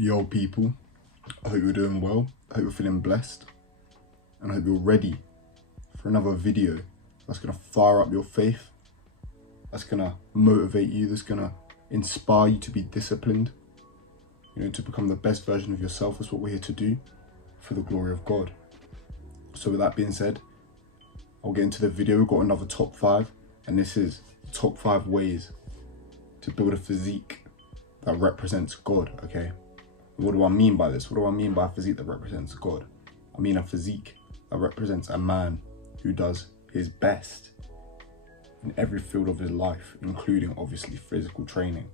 Yo people, I hope you're doing well, I hope you're feeling blessed, and I hope you're ready for another video that's going to fire up your faith, that's going to motivate you, that's going to inspire you to be disciplined, to become the best version of yourself. That's what we're here to do for the glory of God. So with that being said, I'll get into the video. We've got another top 5, and this is top 5 ways to build a physique that represents God, okay? What do I mean by this? What do I mean by a physique that represents God? I mean a physique that represents a man who does his best in every field of his life, including obviously physical training.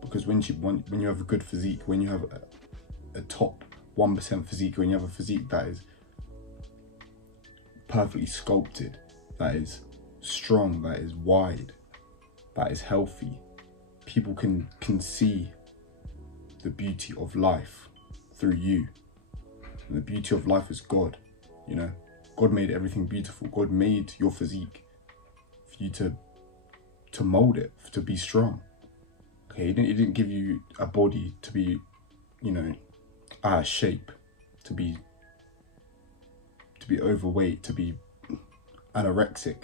Because when you have a good physique, when you have a top 1% physique, when you have a physique that is perfectly sculpted, that is strong, that is wide, that is healthy, people can see the beauty of life through you. And the beauty of life is God. God made everything beautiful. God made your physique for you to mold it, to be strong. Okay, he didn't give you a body to be, out of shape, to be overweight, to be anorexic.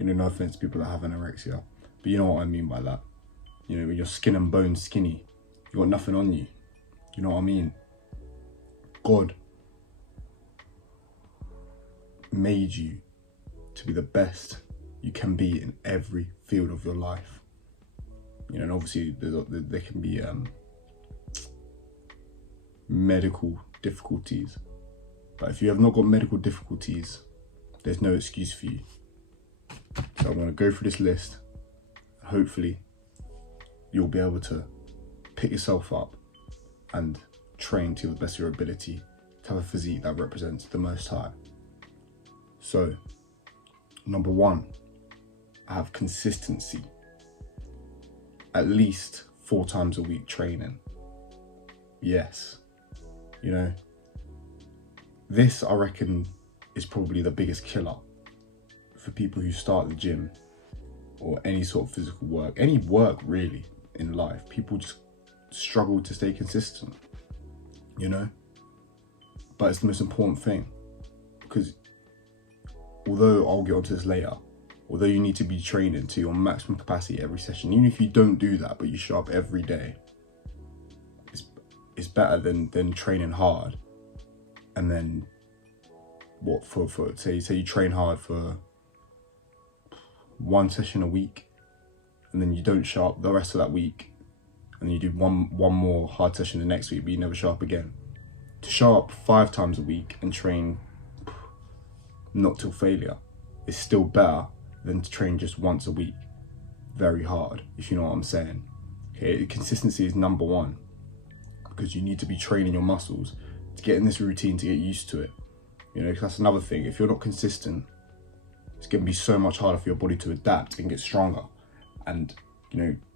No offense to people that have anorexia, but you know what I mean by that. When you're skin and bone skinny, you got nothing on you. You know what I mean? God made you to be the best you can be in every field of your life. And obviously there can be medical difficulties, but if you have not got medical difficulties, there's no excuse for you. So I'm going to go through this list. Hopefully you'll be able to pick yourself up and train to the best of your ability to have a physique that represents the Most High. So, number 1, I have consistency. At least 4 times a week training. Yes. This I reckon is probably the biggest killer for people who start the gym or any sort of physical work, any work really in life. People just struggle to stay consistent, but it's the most important thing, because although I'll get onto this later, although you need to be training to your maximum capacity every session, even if you don't do that but you show up every day, it's better than training hard and then say you train hard for 1 session a week and then you don't show up the rest of that week, and then you do one more hard session the next week, but you never show up again. To show up 5 times a week and train not till failure is still better than to train just once a week very hard, if you know what I'm saying. Okay, consistency is number 1, because you need to be training your muscles to get in this routine, to get used to it. Because that's another thing. If you're not consistent, it's going to be so much harder for your body to adapt and get stronger, and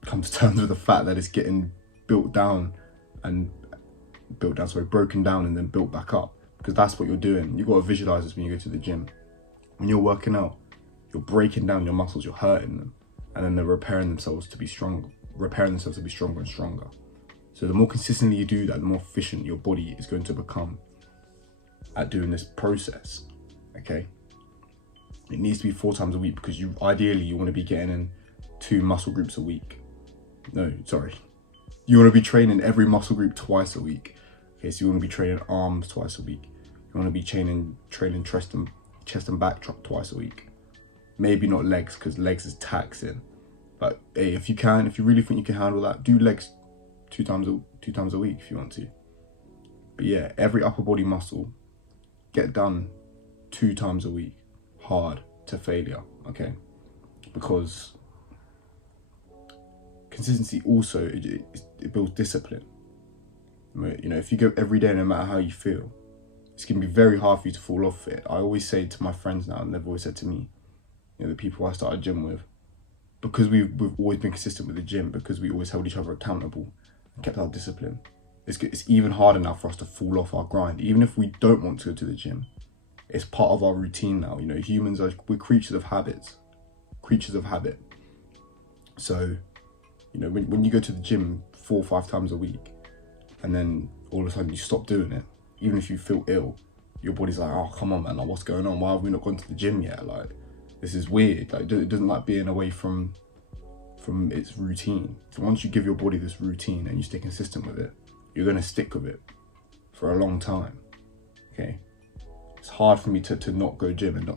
come to terms with the fact that it's getting broken down and then built back up, because that's what you're doing. You've got to visualize this when you go to the gym. When you're working out, you're breaking down your muscles, you're hurting them, and then they're repairing themselves to be stronger and stronger. So the more consistently you do that, the more efficient your body is going to become at doing this process. Okay, it needs to be 4 times a week, because you want to be getting in 2 muscle groups a week. You want to be training every muscle group twice a week. Okay, so you want to be training arms twice a week. You want to be training chest and back twice a week. Maybe not legs, because legs is taxing. But hey, if you really think you can handle that, do legs 2 times a week if you want to. But yeah, every upper body muscle, get done 2 times a week, hard to failure. Okay, because consistency also it builds discipline. If you go every day, no matter how you feel, it's going to be very hard for you to fall off it. I always say to my friends now, and they've always said to me, the people I started gym with, because we've always been consistent with the gym, because we always held each other accountable and kept our discipline, it's even harder now for us to fall off our grind. Even if we don't want to go to the gym, it's part of our routine now. Humans we're creatures of habit. So when you go to the gym 4 or 5 times a week, and then all of a sudden you stop doing it, even if you feel ill, your body's like, oh, come on, man, like, what's going on? Why have we not gone to the gym yet? Like, this is weird. Like, it doesn't like being away from its routine. So once you give your body this routine and you stay consistent with it, you're gonna stick with it for a long time, okay? It's hard for me to not go gym and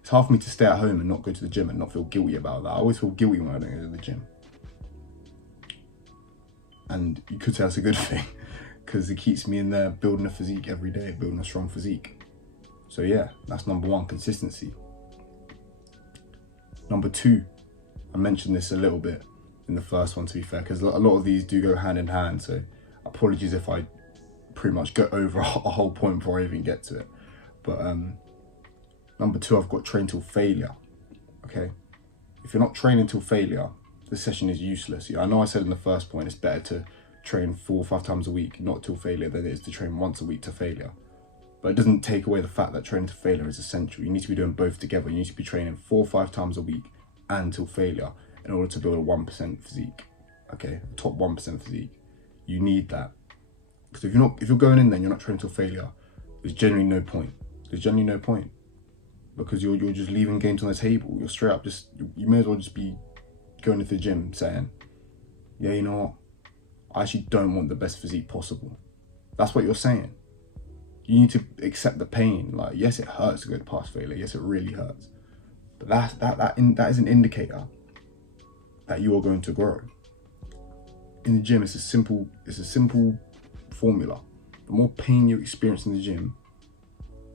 it's hard for me to stay at home and not go to the gym and not feel guilty about that. I always feel guilty when I don't go to the gym. And you could say that's a good thing, because it keeps me in there building a physique every day, building a strong physique. So yeah, that's number one, consistency. Number two, I mentioned this a little bit in the first one, to be fair, because a lot of these do go hand in hand, so apologies if I pretty much go over a whole point before I even get to it. But number two, I've got train till failure, okay? If you're not training till failure, the session is useless. I know I said in the first point, it's better to train 4 or 5 times a week, not till failure, than it is to train once a week to failure. But it doesn't take away the fact that training to failure is essential. You need to be doing both together. You need to be training 4 or 5 times a week and till failure in order to build a 1% physique, okay? A top 1% physique. You need that. Because if you're going in there and you're not training till failure, there's generally no point. There's generally no point. Because you're just leaving gains on the table. You're straight up you may as well just be going to the gym saying, yeah, you know what? I actually don't want the best physique possible. That's what you're saying. You need to accept the pain. Like, yes, it hurts to go past failure. Yes, it really hurts. But that is an indicator that you are going to grow. In the gym, it's a simple formula. The more pain you experience in the gym,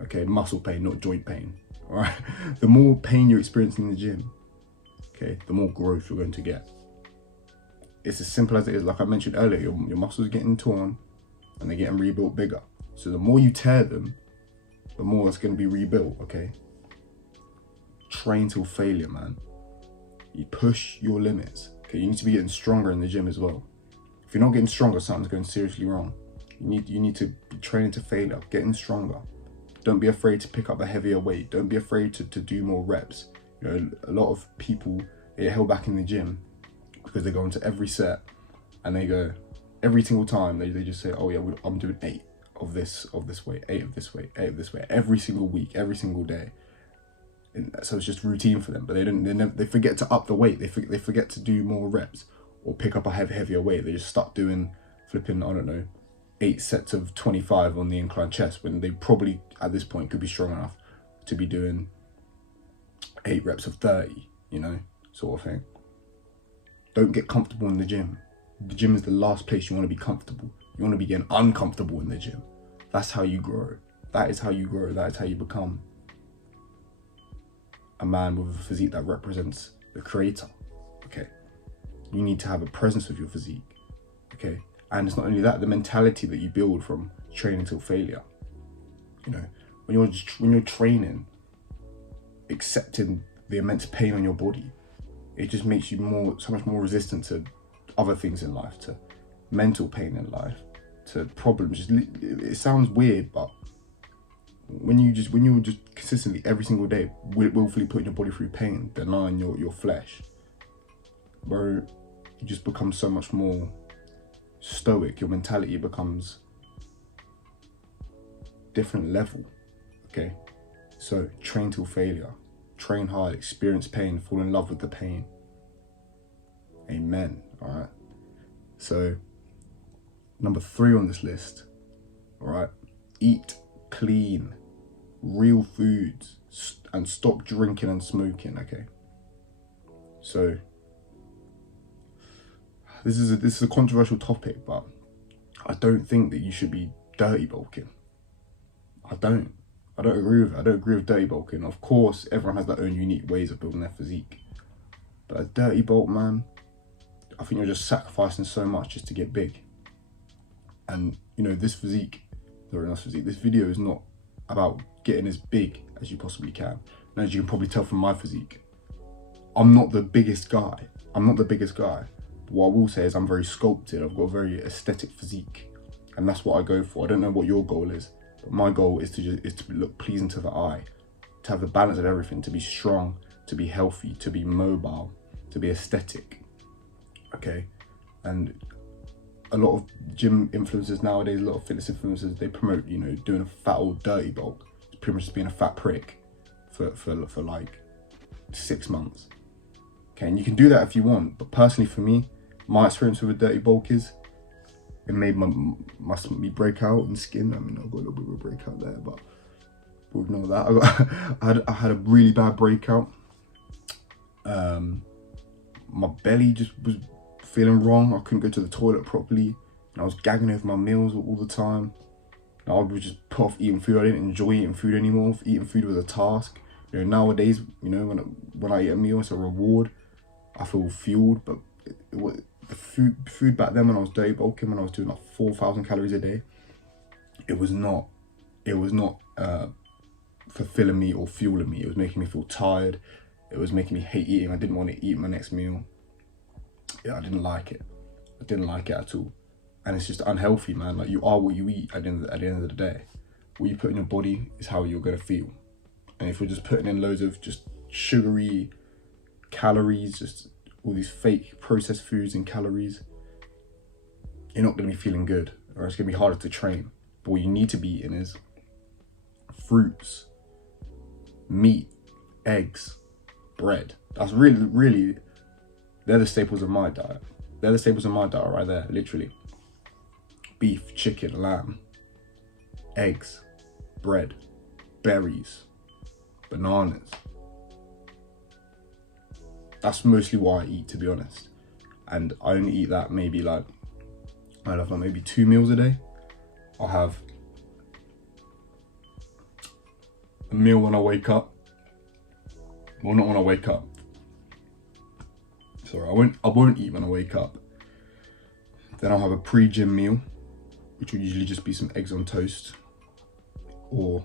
okay, muscle pain, not joint pain, all right? The more pain you experience in the gym, okay, the more growth you're going to get. It's as simple as it is. Like I mentioned earlier, your muscles are getting torn and they're getting rebuilt bigger. So the more you tear them, the more it's going to be rebuilt, okay? Train till failure, man. You push your limits, okay? You need to be getting stronger in the gym as well. If you're not getting stronger, something's going seriously wrong. You need to be training to failure, getting stronger. Don't be afraid to pick up a heavier weight. Don't be afraid to do more reps. You know, a lot of people, they get held back in the gym because they go into every set and they go, every single time, they just say, oh yeah, I'm doing 8 of this weight, 8 of this weight, 8 of this weight, every single week, every single day. And so it's just routine for them, but they forget to up the weight. They forget to do more reps or pick up a heavier weight. They just start doing flipping, I don't know, 8 sets of 25 on the incline chest, when they probably at this point could be strong enough to be doing 8 reps of 30, you know, sort of thing. Don't get comfortable in the gym. The gym is the last place you want to be comfortable. You want to be getting uncomfortable in the gym. That's how you grow. That is how you grow. That is how you become a man with a physique that represents the creator, okay? You need to have a presence with your physique, okay? And it's not only that, the mentality that you build from training till failure. You know, when you're training, accepting the immense pain on your body, it just makes you so much more resistant to other things in life, to mental pain in life, to problems. It sounds weird, but when you're just consistently every single day willfully putting your body through pain, denying your flesh, bro, you just become so much more stoic. Your mentality becomes different level, okay? So train till failure, train hard, experience pain, fall in love with the pain. Amen. All right. So number 3 on this list, all right, eat clean, real foods, and stop drinking and smoking, okay? So this is a controversial topic, but I don't think that you should be dirty bulking. I don't agree with it. I don't agree with dirty bulking. Of course, everyone has their own unique ways of building their physique, but a dirty bulk, man, I think you're just sacrificing so much just to get big. And you know, this video is not about getting as big as you possibly can. And as you can probably tell from my physique, I'm not the biggest guy. But what I will say is I'm very sculpted. I've got a very aesthetic physique, and that's what I go for. I don't know what your goal is, but my goal is to look pleasing to the eye, to have the balance of everything, to be strong, to be healthy, to be mobile, to be aesthetic, okay? And a lot of gym influencers nowadays, a lot of fitness influencers, they promote, you know, doing a fat old dirty bulk. It's pretty much just being a fat prick for like 6 months. Okay, and you can do that if you want, but personally for me, my experience with a dirty bulk is it made my stomach break out and skin. I mean, I've got a little bit of a breakout there, but we'll ignore that. I had a really bad breakout. My belly just was feeling wrong. I couldn't go to the toilet properly, and I was gagging over my meals all the time. And I would just put off eating food. I didn't enjoy eating food anymore. Eating food was a task. You know, nowadays, you know, when I eat a meal, it's a reward. I feel fueled, but the food back then when I was dirty bulking, when I was doing like 4,000 calories a day, it was not fulfilling me or fueling me. It was making me feel tired. It was making me hate eating. I didn't want to eat my next meal. Yeah, I didn't like it. I didn't like it at all. And it's just unhealthy, man. Like, you are what you eat at the end of the day. What you put in your body is how you're gonna feel. And if we're just putting in loads of just sugary calories, just all these fake processed foods and calories, you're not gonna be feeling good, or it's gonna be harder to train. But what you need to be eating is fruits, meat, eggs, bread. That's really, they're the staples of my diet. They're the staples of my diet right there, literally. Beef, chicken, lamb, eggs, bread, berries, bananas. That's mostly what I eat, to be honest. And I only eat that maybe like, I'll have like maybe 2 meals a day. I'll have a meal when I wake up. Well, not when I wake up. Sorry, I won't eat when I wake up. Then I'll have a pre-gym meal, which will usually just be some eggs on toast, or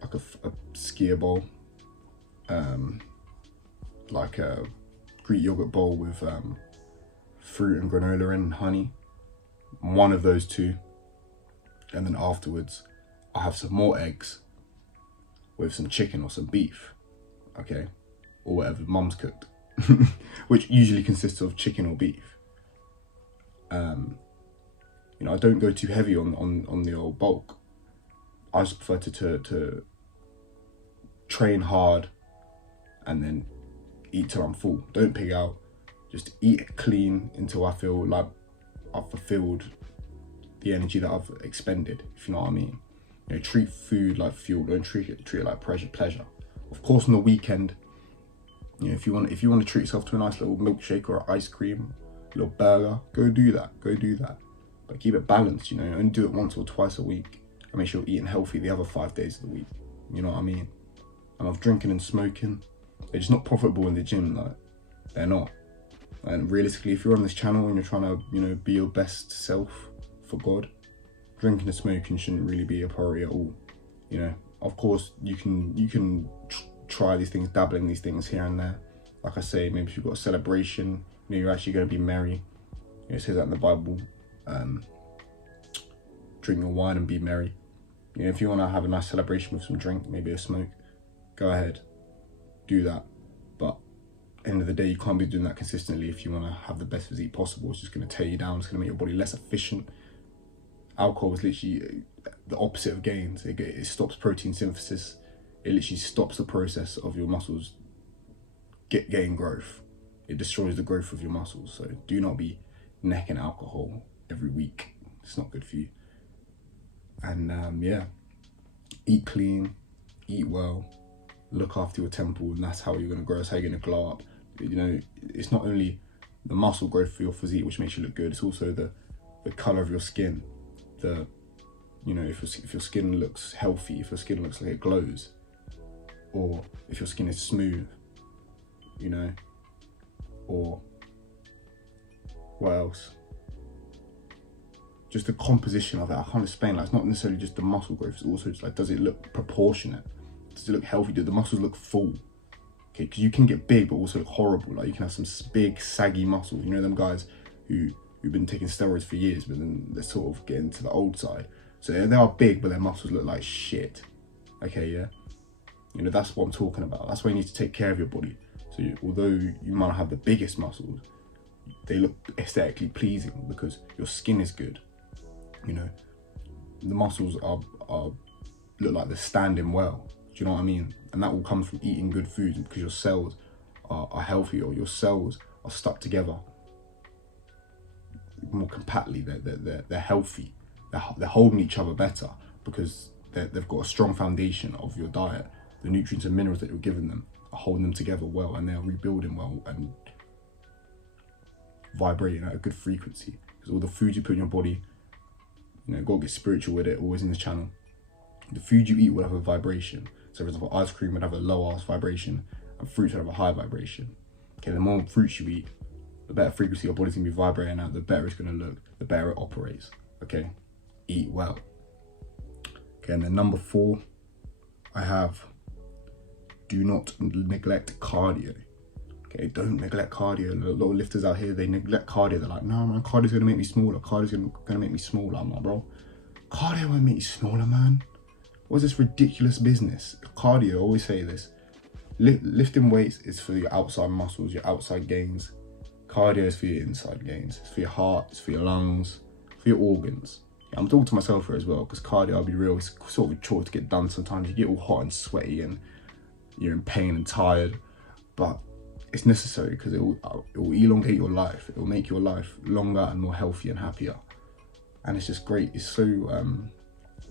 like a skier bowl, like a Greek yogurt bowl with fruit and granola and honey. One of those two. And then afterwards, I'll have some more eggs with some chicken or some beef, okay? Or whatever mum's cooked, which usually consists of chicken or beef. You know, I don't go too heavy on the old bulk. I just prefer to train hard and then eat till I'm full. Don't pig out. Just eat clean until I feel like I've fulfilled the energy that I've expended, if you know what I mean. You know, treat food like fuel. Don't treat it like pleasure. Of course, on the weekend, you know, if you want to treat yourself to a nice little milkshake or ice cream, a little burger, go do that. But keep it balanced, you know, only do it once or twice a week, and make sure you're eating healthy the other 5 days of the week. You know what I mean? And of drinking and smoking, they're just not profitable in the gym, like, they're not. And realistically, if you're on this channel and you're trying to, you know, be your best self for God, drinking and smoking shouldn't really be a priority at all. You know, of course, you can try these things, dabble in these things here and there. Like I say, maybe if you've got a celebration, you know, you're actually going to be merry. You know, it says that in the Bible. Drink your wine and be merry. You know, if you want to have a nice celebration with some drink, maybe a smoke, go ahead, do that. But at the end of the day, you can't be doing that consistently if you want to have the best physique possible. It's just going to tear you down. It's going to make your body less efficient. Alcohol is literally the opposite of gains. It stops protein synthesis. It literally stops the process of your muscles getting growth. It destroys the growth of your muscles. So do not be necking alcohol every week. It's not good for you. And yeah, eat clean, eat well, look after your temple, and that's how you're going to grow. That's how you're going to glow up. You know, it's not only the muscle growth for your physique which makes you look good, it's also the color of your skin. You know, if your skin looks healthy, if your skin looks like it glows, or if your skin is smooth, you know, or what else? Just the composition of it. I can't explain. Like, it's not necessarily just the muscle growth. It's also just like, does it look proportionate? Does it look healthy? Do the muscles look full? Okay, because you can get big but also look horrible. Like, you can have some big saggy muscles. You know, them guys who've been taking steroids for years, but then they're sort of getting to the old side. So they are big, but their muscles look like shit. Okay, yeah. You know, that's what I'm talking about. That's why you need to take care of your body. So although you might not have the biggest muscles, they look aesthetically pleasing because your skin is good. You know, the muscles are look like they're standing well. Do you know what I mean? And that all comes from eating good foods, because your cells are healthy, or your cells are stuck together more compactly. They're healthy. They're holding each other better because they've got a strong foundation of your diet. The nutrients and minerals that you're giving them are holding them together well, and they're rebuilding well and vibrating at a good frequency. Because all the food you put in your body, you know, gotta get spiritual with it, always in this channel. The food you eat will have a vibration. So for example, ice cream would have a low ass vibration and fruits would have a high vibration. Okay, the more fruits you eat, the better frequency your body's gonna be vibrating at, the better it's gonna look, the better it operates. Okay, eat well. Okay, and then number 4, I have, do not neglect cardio. Okay, don't neglect cardio. A lot of lifters out here, they neglect cardio. They're like, no man, cardio's gonna make me smaller. Cardio's gonna make me smaller. I'm like, bro, cardio won't make you smaller, man. What's this ridiculous business? Cardio, I always say this, lifting weights is for your outside muscles, your outside gains. Cardio is for your inside gains. It's for your heart, it's for your lungs, for your organs. Yeah, I'm talking to myself here as well, because cardio, I'll be real, it's sort of a chore to get done sometimes. You get all hot and sweaty and you're in pain and tired, but it's necessary because it will elongate your life. It will make your life longer and more healthy and happier. And it's just great. It's so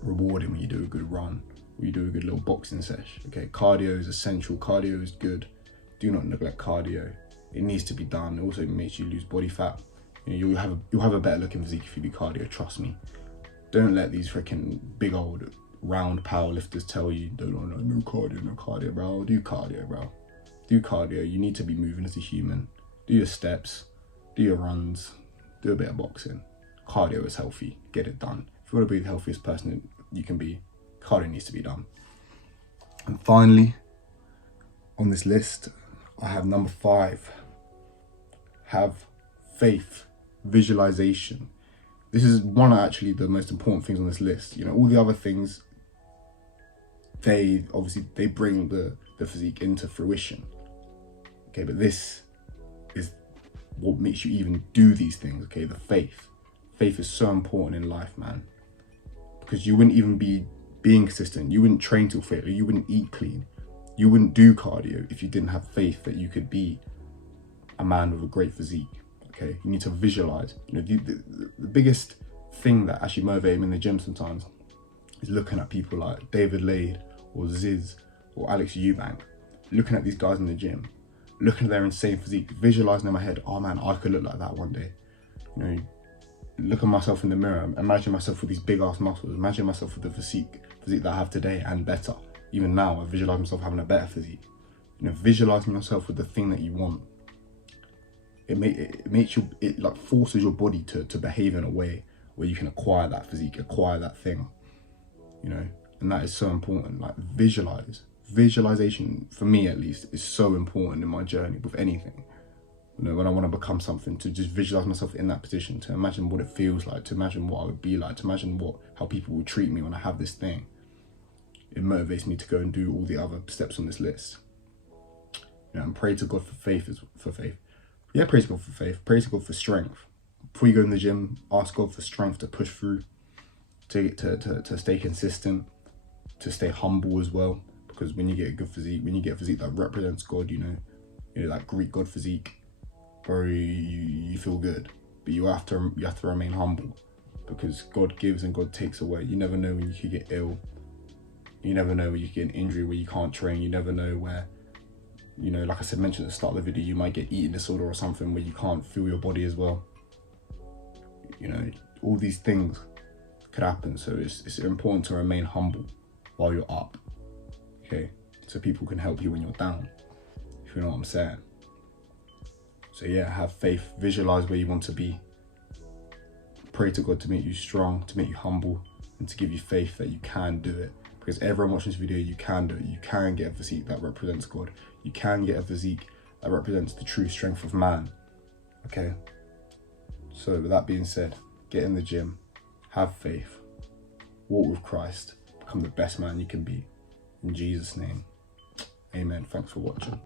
rewarding when you do a good run, or you do a good little boxing sesh. Okay, cardio is essential. Cardio is good. Do not neglect cardio. It needs to be done. It also makes you lose body fat. You know, you'll have a better looking physique if you do cardio. Trust me. Don't let these freaking big old round power lifters tell you, no cardio, bro. Do cardio, bro. Do cardio. You need to be moving as a human. Do your steps, do your runs, do a bit of boxing. Cardio is healthy. Get it done. If you want to be the healthiest person you can be, cardio needs to be done. And finally, on this list, I have number 5. Have faith, visualization. This is one of actually the most important things on this list. You know, all the other things, they bring the physique into fruition. Okay, but this is what makes you even do these things. Okay, the faith. Faith is so important in life, man. Because you wouldn't even be being consistent. You wouldn't train till failure. You wouldn't eat clean. You wouldn't do cardio if you didn't have faith that you could be a man with a great physique. Okay, you need to visualize. You know, the biggest thing that actually motivates me in the gym sometimes is looking at people like David Lade or Ziz or Alex Eubank, looking at these guys in the gym, looking at their insane physique, visualizing in my head, oh man, I could look like that one day. You know, look at myself in the mirror, imagine myself with these big ass muscles, imagine myself with the physique that I have today and better. Even now, I visualize myself having a better physique. You know, visualizing yourself with the thing that you want. It like forces your body to behave in a way where you can acquire that physique, acquire that thing. You know, and that is so important. Like visualization, for me at least, is so important in my journey with anything. You know, when I want to become something, to just visualize myself in that position, to imagine what it feels like, to imagine what I would be like, to imagine how people would treat me when I have this thing. It motivates me to go and do all the other steps on this list. You know, and pray to God for faith. Yeah, praise God for faith. Praise God for strength. Before you go in the gym, ask God for strength to push through, to stay consistent, to stay humble as well. Because when you get a good physique, when you get a physique that represents God, you know that Greek God physique, bro, you feel good. But you have to remain humble, because God gives and God takes away. You never know when you could get ill. You never know when you get an injury where you can't train. You never know where, you know, like I said, mentioned at the start of the video, you might get eating disorder or something where you can't feel your body as well. You know, all these things could happen. So it's important to remain humble while you're up, okay? So people can help you when you're down, if you know what I'm saying. So yeah, have faith, visualize where you want to be. Pray to God to make you strong, to make you humble, and to give you faith that you can do it. Because everyone watching this video, you can do it. You can get a physique that represents God. You can get a physique that represents the true strength of man. Okay? So with that being said, get in the gym, have faith, walk with Christ, become the best man you can be. In Jesus' name, amen. Thanks for watching.